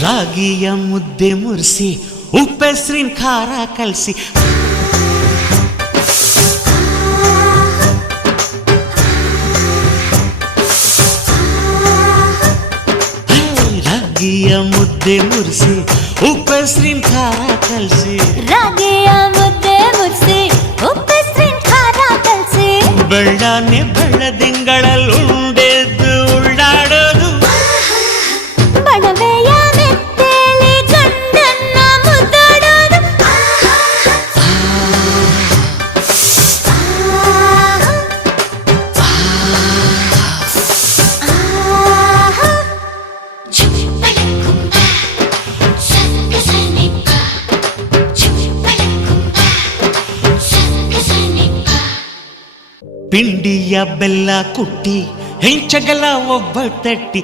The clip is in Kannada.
ರಾಗಿಯ ಮುದ್ದೆ ಮುರಿಸಿ ಉಪ್ಪೆಸ್ರಿನ ಖಾರ ಕಲಸಿ ರಾಗಿಯ ಮುದ್ದೆ ಮುರಿಸಿ ಉಪ್ಪೆಸ್ರಿನ ಖಾರ ಕಲಸಿ ರಾಗಿಯ ಮುದ್ದೆ ಮುರಿಸಿ ಉಪ್ಪೆಸ್ರಿನ ಖಾರ ಕಲಸಿ ಬೆಳ್ಳಾನೆ ಬೆಳ್ಳದಿಂಗಳಲ್ಲಿ ಉಂಡೆದ್ದು ಉಳ್ಳಾಡೋದು ಬಣವೆಯ ಮೆತ್ತೇಲಿ ಗಂಡನ್ನ ಮುದ್ದಾಡೋದು ಪಿಂಡಿಯ ಬೆಲ್ಲ ಕುಟ್ಟಿ ಹೆಂಚಗಲ ಒಬ್ಬ ತಟ್ಟಿ